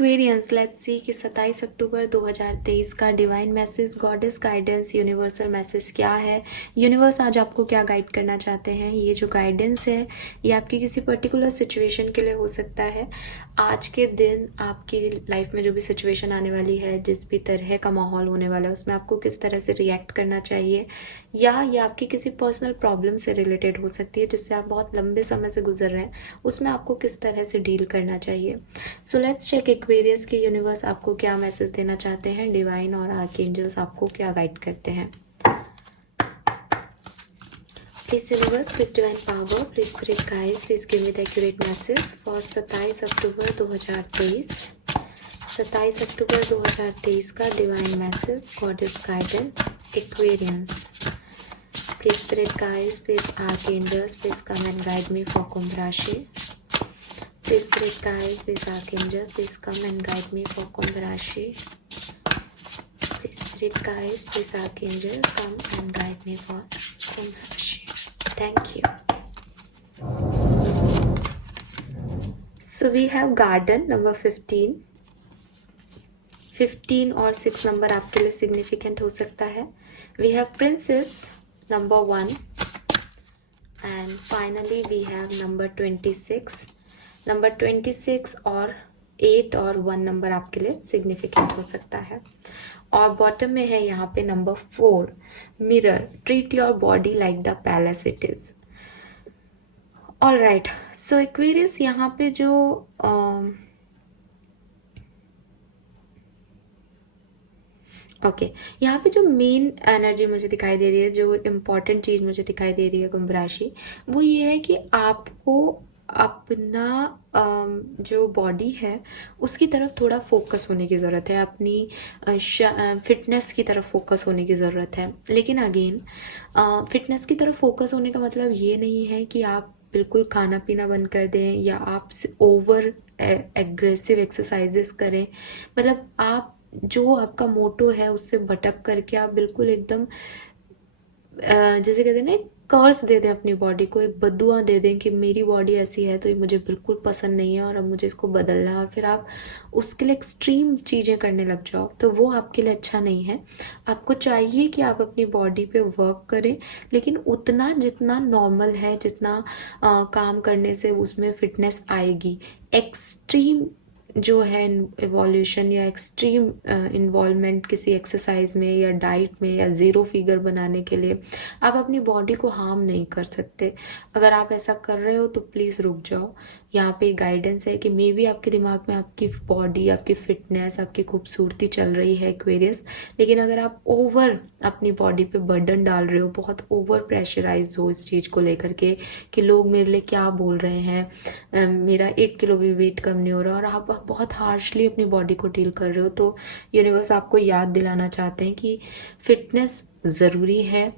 Aquarians, let's see कि 27 अक्टूबर 2023 का divine message, goddess guidance, universal message क्या है। यूनिवर्स आज आपको क्या गाइड करना चाहते हैं। ये जो गाइडेंस है ये आपकी किसी पर्टिकुलर सिचुएशन के लिए हो सकता है। आज के दिन आपकी लाइफ में जो भी सिचुएशन आने वाली है, जिस भी तरह का माहौल होने वाला है, उसमें आपको किस तरह से रिएक्ट करना चाहिए, या ये आपकी किसी पर्सनल प्रॉब्लम से रिलेटेड हो सकती है जिससे आप बहुत लंबे समय से गुजर रहे हैं, उसमें आपको किस तरह से डील करना चाहिए। सो लेट्स चेक एक्वेरियस के यूनिवर्स आपको क्या मैसेज देना चाहते हैं, डिवाइन और आर्कएंजल्स आपको क्या गाइड करते हैं। Please universe, please divine power, please spirit guides, please give me the accurate message for 27 अक्टूबर 2023। 27 अक्टूबर 2023 का divine message, goddess guidance, Aquarians. Please spirit guides, please archangels, please come and guide me for Kumbh rashi. Please spirit guides, please archangel, please come and guide me for Kumbh Rashi. Please spirit guides, please archangel, come and guide me for Kumbh Rashi. Thank you. So we have garden number 15. 15 और 6 number आपके लिए significant हो सकता है. We have princess number 1 and finally we have number 26. Number 26 और 8 और 1 number आपके लिए सिग्निफिकेंट हो सकता है. और बॉटम में है यहाँ पे number 4, mirror, treat your body like the palace it is. All right, so Aquarius यहाँ पे जो यहाँ पे जो मेन एनर्जी मुझे दिखाई दे रही है, जो इम्पोर्टेंट चीज मुझे दिखाई दे रही है कुंभ राशि, वो ये है कि आपको अपना जो बॉडी है उसकी तरफ थोड़ा फोकस होने की ज़रूरत है, अपनी फिटनेस की तरफ फोकस होने की ज़रूरत है. लेकिन अगेन फिटनेस की तरफ फोकस होने का मतलब ये नहीं है कि आप बिल्कुल खाना पीना बंद कर दें या आप ओवर एग्रेसिव एक्सरसाइजेस करें. मतलब आप जो आपका मोटो है उससे भटक करके आप बिल्कुल एकदम जैसे कहते हैं ना, कर्स दे दें अपनी बॉडी को, एक बद्दुआ दे दें कि मेरी बॉडी ऐसी है तो ये मुझे बिल्कुल पसंद नहीं है और अब मुझे इसको बदलना है, और फिर आप उसके लिए एक्सट्रीम चीज़ें करने लग जाओ, तो वो आपके लिए अच्छा नहीं है. आपको चाहिए कि आप अपनी बॉडी पे वर्क करें, लेकिन उतना जितना नॉर्मल है, जितना काम करने से उसमें फिटनेस आएगी. एक्सट्रीम जो है इवोल्यूशन या एक्सट्रीम इन्वॉल्वमेंट किसी एक्सरसाइज में या डाइट में या ज़ीरो फिगर बनाने के लिए आप अपनी बॉडी को हार्म नहीं कर सकते. अगर आप ऐसा कर रहे हो तो प्लीज़ रुक जाओ. यहाँ पे गाइडेंस है कि मे बी आपके दिमाग में आपकी बॉडी, आपकी फिटनेस, आपकी खूबसूरती चल रही है एक्वेरियस, लेकिन अगर आप ओवर अपनी बॉडी पे बर्डन डाल रहे हो, बहुत ओवर प्रेशराइज हो इस चीज़ को लेकर के कि लोग मेरे लिए क्या बोल रहे हैं, मेरा 1 किलो भी वेट कम नहीं हो रहा, और आप बहुत हार्शली अपनी बॉडी को डील कर रहे हो, तो यूनिवर्स आपको याद दिलाना चाहते हैं कि फिटनेस ज़रूरी है,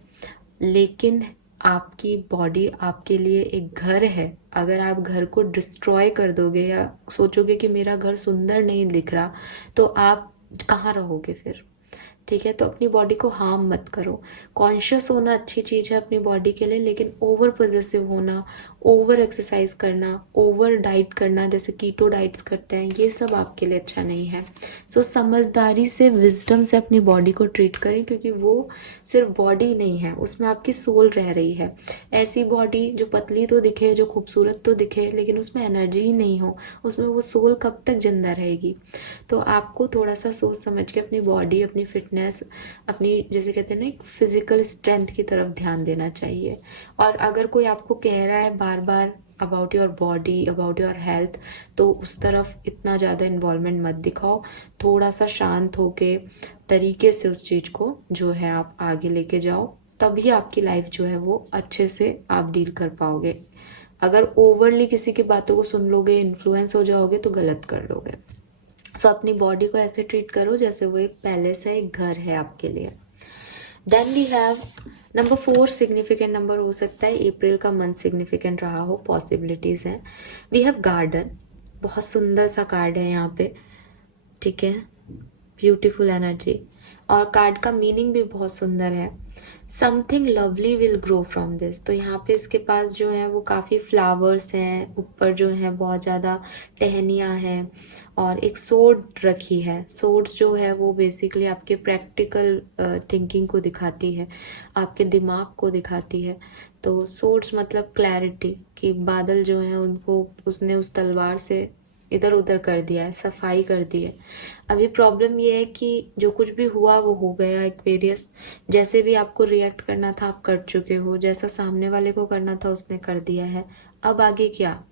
लेकिन आपकी बॉडी आपके लिए एक घर है. अगर आप घर को डिस्ट्रॉय कर दोगे या सोचोगे कि मेरा घर सुंदर नहीं दिख रहा, तो आप कहाँ रहोगे फिर. ठीक है, तो अपनी बॉडी को हार्म मत करो. कॉन्शियस होना अच्छी चीज़ है अपनी बॉडी के लिए, लेकिन ओवर पॉजेसिव होना, ओवर एक्सरसाइज करना, ओवर डाइट करना, जैसे कीटो डाइट्स करते हैं, ये सब आपके लिए अच्छा नहीं है. सो समझदारी से, विजडम से अपनी बॉडी को ट्रीट करें, क्योंकि वो सिर्फ बॉडी नहीं है, उसमें आपकी सोल रह रही है. ऐसी बॉडी जो पतली तो दिखे, जो खूबसूरत तो दिखे, लेकिन उसमें एनर्जी ही नहीं हो, उसमें वो सोल कब तक जिंदा रहेगी. तो आपको थोड़ा सा सोच समझ के अपनी बॉडी, अपनी फिटनेस, अपनी जैसे कहते हैं ना एक फिजिकल स्ट्रेंथ की तरफ ध्यान देना चाहिए. और अगर कोई आपको कह रहा है बार बार about your body, about your health, तो उस तरफ इतना ज़्यादा इन्वॉल्वमेंट मत दिखाओ. थोड़ा सा शांत होके तरीके से उस चीज़ को जो है आप आगे लेके जाओ, तभी आपकी लाइफ जो है वो अच्छे से आप डील कर पाओगे. अगर ओवरली किसी की बातों को सुन लोगे, इन्फ्लुएंस हो जाओगे, तो गलत कर लोगे. सो अपनी बॉडी को ऐसे ट्रीट करो जैसे वो एक पैलेस है, एक घर है आपके लिए. Then we have number 4, significant number हो सकता है, अप्रैल का मंथ सिग्निफिकेंट रहा हो, पॉसिबिलिटीज हैं. वी हैव गार्डन, बहुत सुंदर सा कार्ड है यहाँ पे. ठीक है, ब्यूटीफुल एनर्जी, और कार्ड का मीनिंग भी बहुत सुंदर है. Something lovely will grow from this. तो यहाँ पे इसके पास जो है वो काफ़ी फ्लावर्स हैं, ऊपर जो है बहुत ज़्यादा टहनियाँ हैं और एक सोड रखी है। सोड्स जो है वो बेसिकली आपके प्रैक्टिकल थिंकिंग को दिखाती है, आपके दिमाग को दिखाती है। तो सोड्स मतलब क्लैरिटी, कि बादल जो हैं उनको उसने उस तलवार से इधर उधर कर दिया है, सफाई कर दी है। अभी प्रॉब्लम ये है कि जो कुछ भी हुआ वो हो गया एक्वेरियस। जैसे भी आपको रिएक्ट करना था आप कर चुके हो, जैसा सामने वाले को करना था उसने कर दिया है। अब आगे क्या?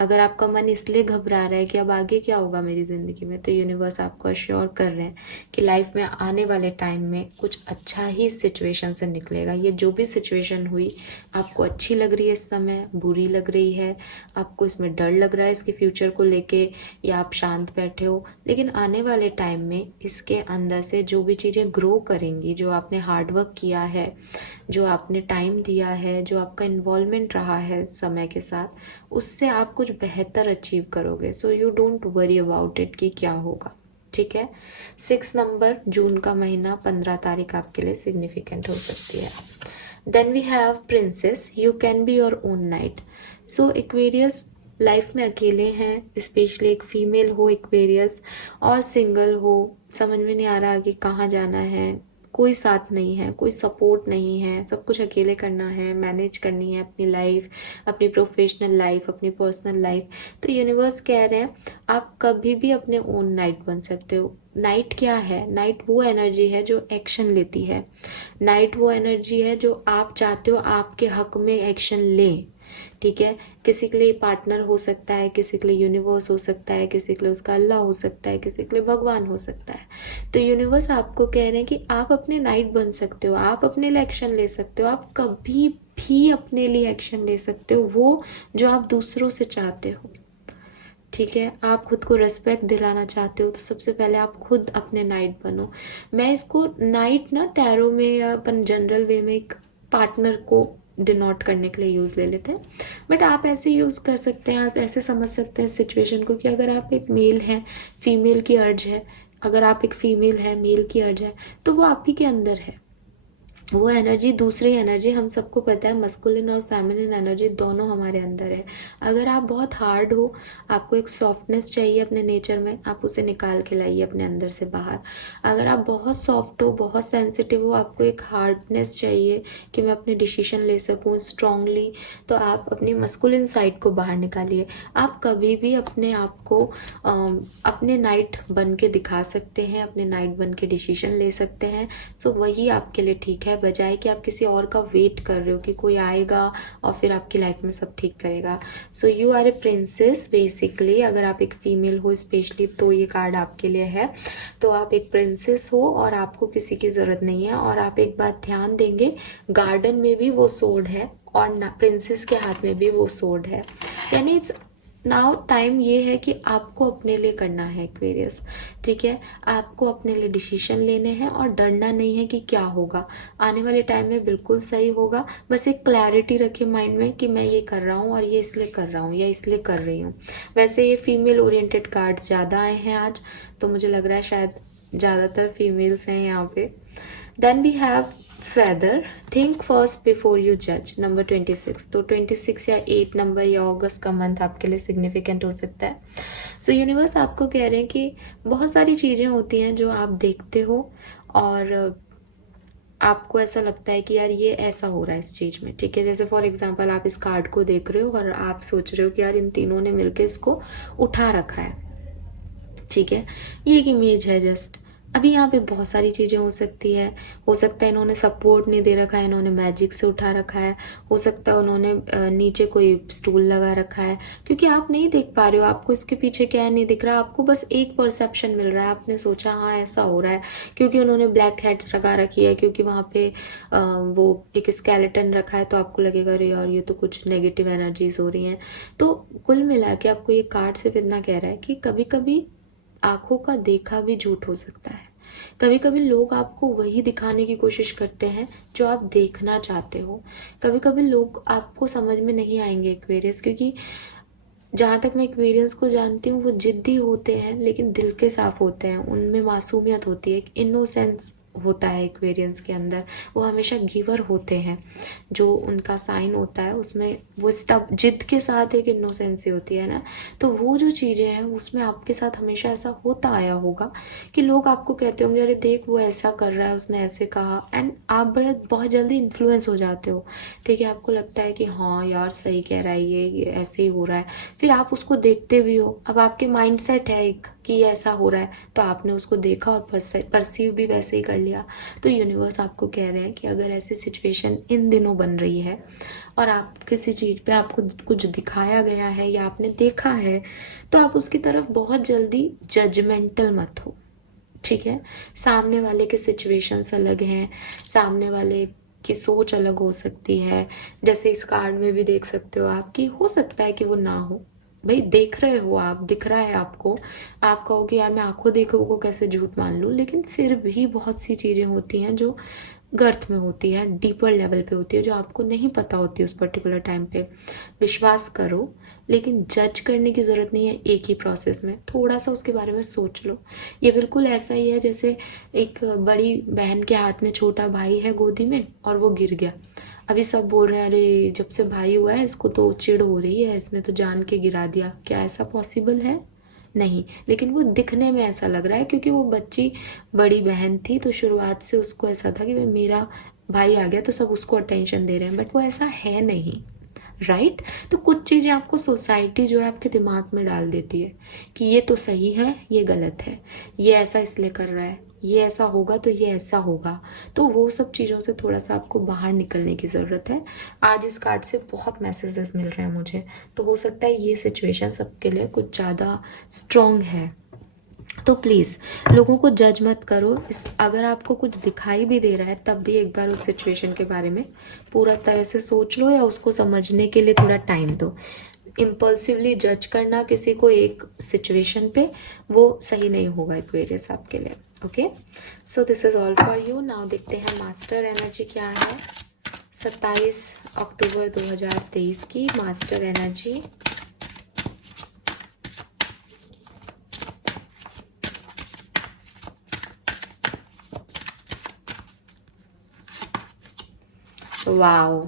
अगर आपका मन इसलिए घबरा रहा है कि अब आगे क्या होगा मेरी ज़िंदगी में, तो यूनिवर्स आपको अश्योर कर रहे हैं कि लाइफ में आने वाले टाइम में कुछ अच्छा ही सिचुएशन से निकलेगा। ये जो भी सिचुएशन हुई आपको अच्छी लग रही है इस समय, बुरी लग रही है, आपको इसमें डर लग रहा है इसके फ्यूचर को लेके, या आप शांत बैठे हो, लेकिन आने वाले टाइम में इसके अंदर से जो भी चीज़ें ग्रो करेंगी, जो आपने हार्डवर्क किया है, जो आपने टाइम दिया है, जो आपका इन्वॉल्वमेंट रहा है समय के साथ, उससे आप कुछ बेहतर अचीव करोगे। So you don't worry about it कि क्या होगा। ठीक है। 6 नंबर, जून का महीना, 15 तारीख आपके लिए सिग्निफिकेंट हो सकती है। Then we have princess, you can be your own knight. So Aquarius life में अकेले हैं, स्पेशली एक फीमेल हो एक्वेरियस और सिंगल हो, समझ में नहीं आ रहा कि कहाँ जाना है, कोई साथ नहीं है, कोई सपोर्ट नहीं है, सब कुछ अकेले करना है, मैनेज करनी है अपनी लाइफ, अपनी प्रोफेशनल लाइफ, अपनी पर्सनल लाइफ। तो यूनिवर्स कह रहे हैं आप कभी भी अपने ओन नाइट बन सकते हो। नाइट क्या है? नाइट वो एनर्जी है जो एक्शन लेती है। नाइट वो एनर्जी है जो आप चाहते हो आपके हक में एक्शन लें। ठीक है। किसी के लिए पार्टनर हो सकता है, किसी के लिए यूनिवर्स हो सकता है, किसी के लिए उसका अल्लाह हो सकता है, किसी के लिए भगवान हो सकता है। तो यूनिवर्स आपको कह रहे हैं कि आप अपने नाइट बन सकते हो, आप अपने लिए एक्शन ले सकते हो, आप कभी भी अपने लिए एक्शन ले सकते हो, वो जो आप दूसरों से चाहते हो। ठीक है। आप खुद को रिस्पेक्ट दिलाना चाहते हो तो सबसे पहले आप खुद अपने नाइट बनो। मैं इसको नाइट ना टैरो में या अपन जनरल वे में एक पार्टनर को डिनोट करने के लिए यूज़ ले लेते हैं, बट आप ऐसे यूज़ कर सकते हैं, आप ऐसे समझ सकते हैं सिचुएशन को कि अगर आप एक मेल हैं, फीमेल की अर्ज है, अगर आप एक फीमेल है, मेल की अर्ज है, तो वो आप ही के अंदर है। वो एनर्जी, दूसरी एनर्जी, हम सबको पता है मस्कुलिन और फेमिनिन एनर्जी दोनों हमारे अंदर है। अगर आप बहुत हार्ड हो, आपको एक सॉफ्टनेस चाहिए अपने नेचर में, आप उसे निकाल के लाइए अपने अंदर से बाहर। अगर आप बहुत सॉफ्ट हो, बहुत सेंसिटिव हो, आपको एक हार्डनेस चाहिए कि मैं अपने डिसीजन ले सकूं स्ट्रांगली, तो आप अपनी मस्कुलिन साइड को बाहर निकालिए। आप कभी भी अपने आप को अपने नाइट बन के दिखा सकते हैं, अपने नाइट बन के डिसीजन ले सकते हैं। सो वही आपके लिए ठीक है, बजाय कि आप किसी और का वेट कर रहे हो कि कोई आएगा और फिर आपकी लाइफ में सब ठीक करेगा। So you are a princess basically. अगर आप एक फीमेल हो स्पेशली तो ये कार्ड आपके लिए है। तो आप एक प्रिंसेस हो और आपको किसी की ज़रूरत नहीं है। और आप एक बात ध्यान देंगे, गार्डन में भी वो सोर्ड है और प्रिंसेस के हाथ में भी वो सोर्ड है, यानी इट्स नाउ टाइम ये है कि आपको अपने लिए करना है एक्वेरियस। ठीक है। आपको अपने लिए डिसीजन लेने हैं और डरना नहीं है कि क्या होगा आने वाले टाइम में, बिल्कुल सही होगा। बस एक क्लैरिटी रखे माइंड में कि मैं ये कर रहा हूँ और ये इसलिए कर रहा हूँ या इसलिए कर रही हूँ। वैसे ये फीमेल ओरिएंटेड कार्ड्स ज़्यादा आए हैं आज, तो मुझे लग रहा है शायद ज़्यादातर फीमेल्स हैं यहाँ पे। Then we have feather, think first before you जज, नंबर 26। तो 26 या 8 नंबर या अगस्त का मंथ आपके लिए सिग्निफिकेंट हो सकता है। सो यूनिवर्स आपको कह रहे हैं कि बहुत सारी चीज़ें होती हैं जो आप देखते हो और आपको ऐसा लगता है कि यार ये ऐसा हो रहा है इस चीज़ में। ठीक है। जैसे फॉर एग्जांपल आप इस कार्ड को देख रहे हो और आप सोच रहे हो कि यार इन तीनों ने मिलकर इसको उठा रखा है। ठीक है। ये एक इमेज है जस्ट। अभी यहाँ पे बहुत सारी चीज़ें हो सकती है। हो सकता है इन्होंने सपोर्ट नहीं दे रखा है, इन्होंने मैजिक से उठा रखा है। हो सकता है उन्होंने नीचे कोई स्टूल लगा रखा है, क्योंकि आप नहीं देख पा रहे हो, आपको इसके पीछे क्या है नहीं दिख रहा, आपको बस एक परसेप्शन मिल रहा है। आपने सोचा हाँ ऐसा हो रहा है क्योंकि उन्होंने ब्लैक हेड्स लगा रखी है, क्योंकि वहाँ पे वो एक स्केलेटन रखा है, तो आपको लगेगा अरे यार ये तो कुछ नेगेटिव एनर्जीज हो रही हैं। तो कुल मिला के आपको ये कार्ड सिर्फ इतना कह रहा है कि कभी कभी आंखों का देखा भी झूठ हो सकता है। कभी कभी लोग आपको वही दिखाने की कोशिश करते हैं जो आप देखना चाहते हो। कभी कभी लोग आपको समझ में नहीं आएंगे एक्वेरियस, क्योंकि जहाँ तक मैं एक्वेरियंस को जानती हूँ वो जिद्दी होते हैं लेकिन दिल के साफ होते हैं, उनमें मासूमियत होती है, एक इनोसेंस होता है एक्वेरियंस के अंदर, वो हमेशा गिवर होते हैं। जो उनका साइन होता है उसमें वो स्टब जिद के साथ एक इनोसेंसी होती है ना, तो वो जो चीज़ें हैं उसमें आपके साथ हमेशा ऐसा होता आया होगा कि लोग आपको कहते होंगे अरे देख वो ऐसा कर रहा है, उसने ऐसे कहा, एंड आप बड़े बहुत जल्दी इन्फ्लुएंस हो जाते हो। ठीक है, आपको लगता है कि हाँ यार सही कह रहा है, ये ऐसे ही हो रहा है। फिर आप उसको देखते भी हो, अब आपके माइंड सेट है एक कि ये ऐसा हो रहा है, तो आपने उसको देखा और परसीव भी वैसे ही कर लिया। तो यूनिवर्स आपको कह रहे हैं कि अगर ऐसी सिचुएशन इन दिनों बन रही है और आप किसी चीज़ पे आपको कुछ दिखाया गया है या आपने देखा है, तो आप उसकी तरफ बहुत जल्दी जजमेंटल मत हो। ठीक है, सामने वाले के सिचुएशंस अलग हैं, सामने वाले की सोच अलग हो सकती है। जैसे इस कार्ड में भी देख सकते हो आप कि हो सकता है कि वो ना हो। भाई देख रहे हो आप, दिख रहा है आपको, आप कहोगे यार मैं आंखों देखे को कैसे झूठ मान लूँ, लेकिन फिर भी बहुत सी चीज़ें होती हैं जो गर्थ में होती है, डीपर लेवल पे होती है, जो आपको नहीं पता होती उस पर्टिकुलर टाइम पे। विश्वास करो, लेकिन जज करने की ज़रूरत नहीं है एक ही प्रोसेस में, थोड़ा सा उसके बारे में सोच लो। ये बिल्कुल ऐसा ही है जैसे एक बड़ी बहन के हाथ में छोटा भाई है गोदी में और वो गिर गया। अभी सब बोल रहे हैं अरे जब से भाई हुआ है इसको तो चिढ़ हो रही है, इसने तो जान के गिरा दिया। क्या ऐसा पॉसिबल है? नहीं, लेकिन वो दिखने में ऐसा लग रहा है क्योंकि वो बच्ची बड़ी बहन थी, तो शुरुआत से उसको ऐसा था कि भाई मेरा भाई आ गया तो सब उसको अटेंशन दे रहे हैं, बट वो ऐसा है नहीं। राइट? तो कुछ चीज़ें आपको सोसाइटी जो है आपके दिमाग में डाल देती है कि ये तो सही है, ये गलत है, ये ऐसा इसलिए कर रहा है, ये ऐसा होगा तो ये ऐसा होगा। तो वो सब चीज़ों से थोड़ा सा आपको बाहर निकलने की ज़रूरत है। आज इस कार्ड से बहुत मैसेजेस मिल रहे हैं मुझे, तो हो सकता है ये सिचुएशन सबके लिए कुछ ज़्यादा स्ट्रॉन्ग है। तो प्लीज़ लोगों को जज मत करो। इस अगर आपको कुछ दिखाई भी दे रहा है तब भी एक बार उस सिचुएशन के बारे में पूरा तरह से सोच लो या उसको समझने के लिए थोड़ा टाइम दो। इम्पल्सिवली जज करना किसी को एक सिचुएशन पे, वो सही नहीं होगा एक्वेरियस आपके लिए। Okay, so this is all for you. Now देखते हैं मास्टर एनर्जी क्या है 27 अक्टूबर 2023 की master energy. Wow,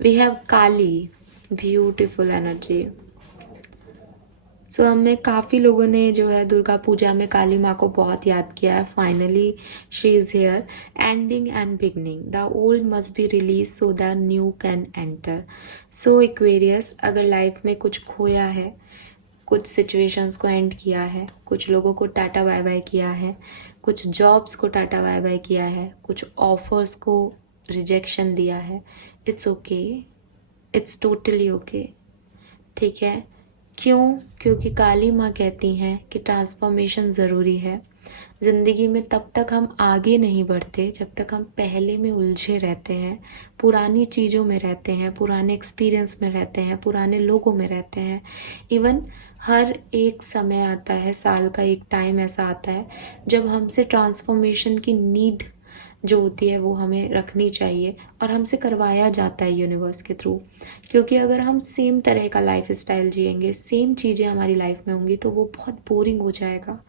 we have Kali, beautiful energy. So हमें काफ़ी लोगों ने जो है दुर्गा पूजा में काली माँ को बहुत याद किया है। Finally she is here, ending and beginning, the old must be release so the new can enter. So Aquarius, अगर लाइफ में कुछ खोया है, कुछ सिचुएशंस को एंड किया है, कुछ लोगों को टाटा बाय बाय किया है, कुछ जॉब्स को टाटा बाय बाय किया है, कुछ ऑफर्स को रिजेक्शन दिया है, it's okay, it's totally okay. ठीक है, क्यों? क्योंकि काली माँ कहती हैं कि ट्रांसफॉर्मेशन ज़रूरी है। ज़िंदगी में तब तक हम आगे नहीं बढ़ते जब तक हम पहले में उलझे रहते हैं, पुरानी चीज़ों में रहते हैं, पुराने एक्सपीरियंस में रहते हैं, पुराने लोगों में रहते हैं। इवन हर एक समय आता है, साल का एक टाइम ऐसा आता है जब हमसे ट्रांसफॉर्मेशन की नीड जो होती है वो हमें रखनी चाहिए और हमसे करवाया जाता है यूनिवर्स के थ्रू। क्योंकि अगर हम सेम तरह का लाइफ स्टाइल जिएंगे, सेम चीज़ें हमारी लाइफ में होंगी, तो वो बहुत बोरिंग हो जाएगा।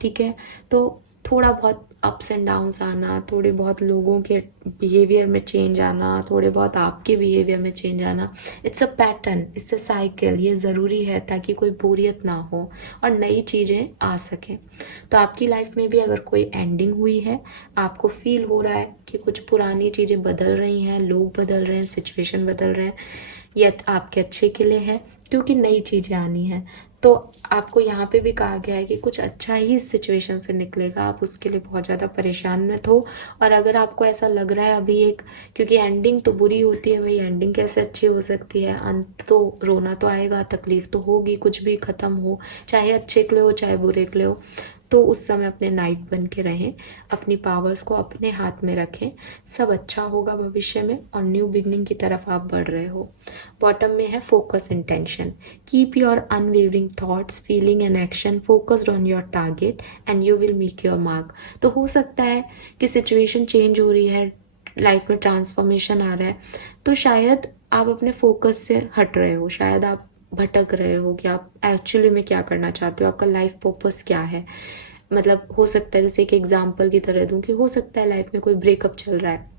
ठीक है, तो थोड़ा बहुत अप्स एंड डाउन्स आना, थोड़े बहुत लोगों के बिहेवियर में चेंज आना, थोड़े बहुत आपके बिहेवियर में चेंज आना, it's a pattern, it's a cycle. ये ज़रूरी है ताकि कोई बोरियत ना हो और नई चीज़ें आ सकें। तो आपकी लाइफ में भी अगर कोई एंडिंग हुई है, आपको फील हो रहा है कि कुछ पुरानी चीज़ें बदल रही हैं, लोग बदल रहे हैं, सिचुएशन बदल रहे हैं, यह आपके अच्छे के लिए है क्योंकि नई चीज़ें आनी हैं। तो आपको यहाँ पे भी कहा गया है कि कुछ अच्छा ही इस सिचुएशन से निकलेगा, आप उसके लिए बहुत ज़्यादा परेशान मत हो। और अगर आपको ऐसा लग रहा है अभी एक, क्योंकि एंडिंग तो बुरी होती है भाई, एंडिंग कैसे अच्छी हो सकती है, अंत तो रोना तो आएगा, तकलीफ तो होगी, कुछ भी ख़त्म हो, चाहे अच्छे के लिए हो चाहे बुरे के लिए हो। तो उस समय अपने नाइट बन के रहें, अपनी पावर्स को अपने हाथ में रखें, सब अच्छा होगा भविष्य में और न्यू बिगनिंग की तरफ आप बढ़ रहे हो। बॉटम में है focus intention, keep your unwavering thoughts feeling and action focused on your target and you will make your mark. तो हो सकता है कि सिचुएशन चेंज हो रही है, लाइफ में ट्रांसफॉर्मेशन आ रहा है, तो शायद आप अपने फोकस से हट रहे हो, शायद आप भटक रहे हो कि आप एक्चुअली में क्या करना चाहते हो, आपका लाइफ पर्पस क्या है। मतलब हो सकता है, जैसे एक एग्जांपल की तरह दूं, कि हो सकता है लाइफ में कोई ब्रेकअप चल रहा है,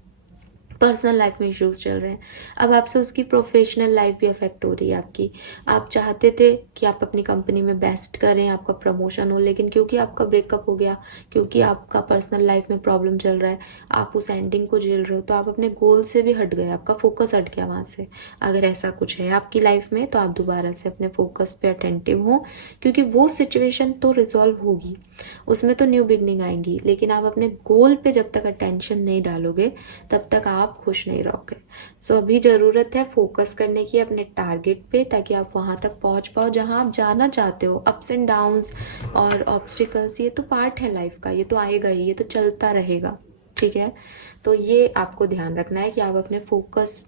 पर्सनल लाइफ में इश्यूज चल रहे हैं। अब आपसे उसकी प्रोफेशनल लाइफ भी अफेक्ट हो रही है आपकी। आप चाहते थे कि आप अपनी कंपनी में बेस्ट करें, आपका प्रमोशन हो, लेकिन क्योंकि आपका ब्रेकअप हो गया, क्योंकि आपका पर्सनल लाइफ में प्रॉब्लम चल रहा है, आप उस एंडिंग को झेल रहे हो, तो आप अपने गोल से भी हट गए, आपका फोकस हट गया वहाँ से। अगर ऐसा कुछ है आपकी लाइफ में तो आप दोबारा से अपने फोकस पे अटेंटिव हो, क्योंकि वो सिचुएशन तो रिजॉल्व होगी, उसमें तो न्यू बिगनिंग आएंगी, लेकिन आप अपने गोल पे जब तक अटेंशन नहीं डालोगे तब तक आप खुश नहीं रहोगे। सो अभी ज़रूरत है फोकस करने की अपने टारगेट पे, ताकि आप वहाँ तक पहुँच पाओ जहाँ आप जाना चाहते हो। अप्स एंड डाउन्स और ऑब्स्टिकल्स ये तो पार्ट है लाइफ का, ये तो आएगा ही, ये तो चलता रहेगा, ठीक है। तो ये आपको ध्यान रखना है कि आप अपने फोकस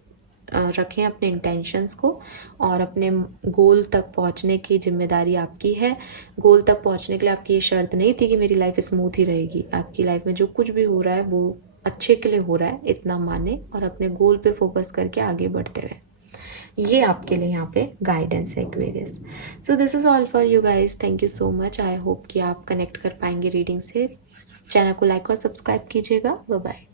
रखें अपने इंटेंशंस को, और अपने गोल तक पहुंचने की जिम्मेदारी आपकी है। गोल तक पहुंचने के लिए आपकी ये शर्त नहीं थी कि मेरी लाइफ स्मूथ ही रहेगी। आपकी लाइफ में जो कुछ भी हो रहा है वो अच्छे के लिए हो रहा है, इतना माने, और अपने गोल पे फोकस करके आगे बढ़ते रहे। ये आपके लिए यहाँ पे गाइडेंस है Aquarius. So this is all for you guys, thank you so much. I hope कि आप कनेक्ट कर पाएंगे रीडिंग से। चैनल को लाइक और सब्सक्राइब कीजिएगा। Bye bye.